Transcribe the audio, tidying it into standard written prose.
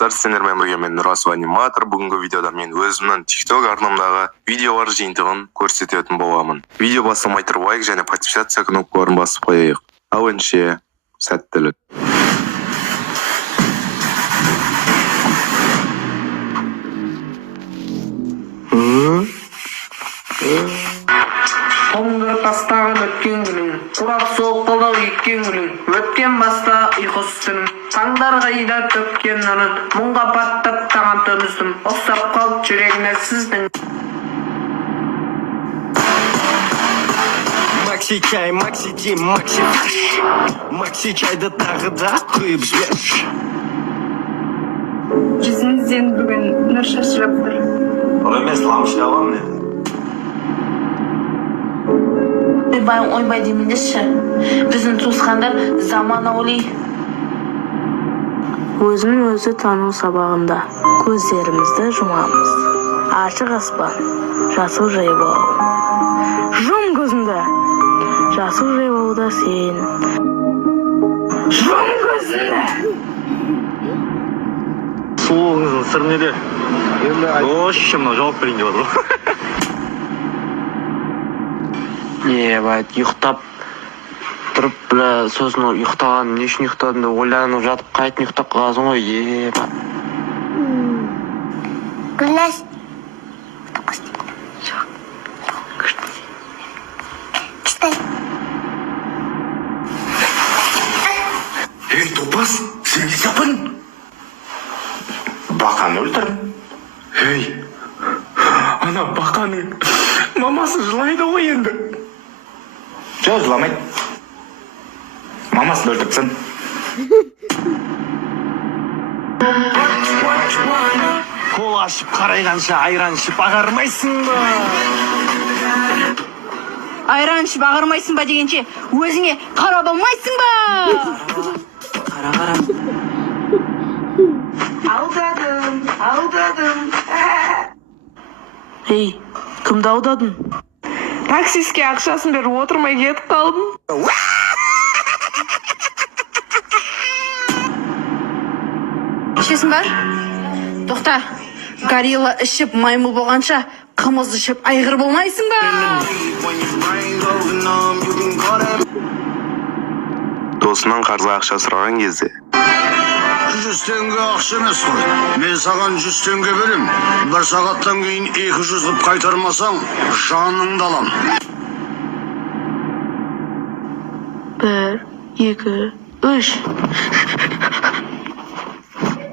достар, сендермен бірге мен Нұрасу аниматор. Бүгінгі видеода мен өзімнің TikTok арнамдағы видеолар жиынтығын көрсететін боламын. Видео бастамай тұрып лайк және подписаться кнопкаларын басып қояйық. Ал ендеше сәттілік. Тоңдыр тастаған өткен күнің, құрап соққылау еккен күнің, өткен баста ұйқыс түнім, таңдар қайда төккен нұрын, мұңға баттап таған түнісім, ұқсап қалып жүрегіне сіздің. Макси чай, макси дим, макси фаш, макси чайды тағы да құйып жіберші. Жүзіңізден бүгін нұр шашырап тұр. Ол емес ламшы алам не? Ойбай демеңдерші. Біздің туысқандар заманауи. Өзін өзі тану сабағында көздерімізді жұмамыз. Ашық аспан, жасыл жайлау. Жум көзіңді, жасыл жайлауда сен. Жум көзіңді. Сұлуыңыздың сыры неде? Ошымна жауап берейін деп отыр. Бәйт, ұйықтап тұрып, сосын ұйықтаған, не үшін ұйықтадым деп ойланып жатып, қайтын ұйықтап қаласың ғой, Гүлнәс. Ей, топас, сен не сапын? Бақаны өлтір. Ей, ана бақаның мамасы жылайды ғой енді. Жоқ, жыламайды. Мамасын өлтіріпсін. Қол ашып қарайғанша айран ішіп ағармайсың ба? Айран ішіп ағармайсың ба дегенше, өзіңе қарап алмайсың ба? Қара. Алдадым. Ей, кімді аудадың? Таксиске ақшасын беріп отырмай кетіп қалдым. Ішесің бар? Тоқта, горилла ішіп маймыл болғанша, қымыз ішіп айғыр болмайсың ба? Досынан қарызға ақша сұраған кезде 100 теңге ақша емес қой. Мен саған 100 теңге берем. Бір сағаттан кейін 200 қып қайтармасаң, жаныңды алам. 1, 2, 3.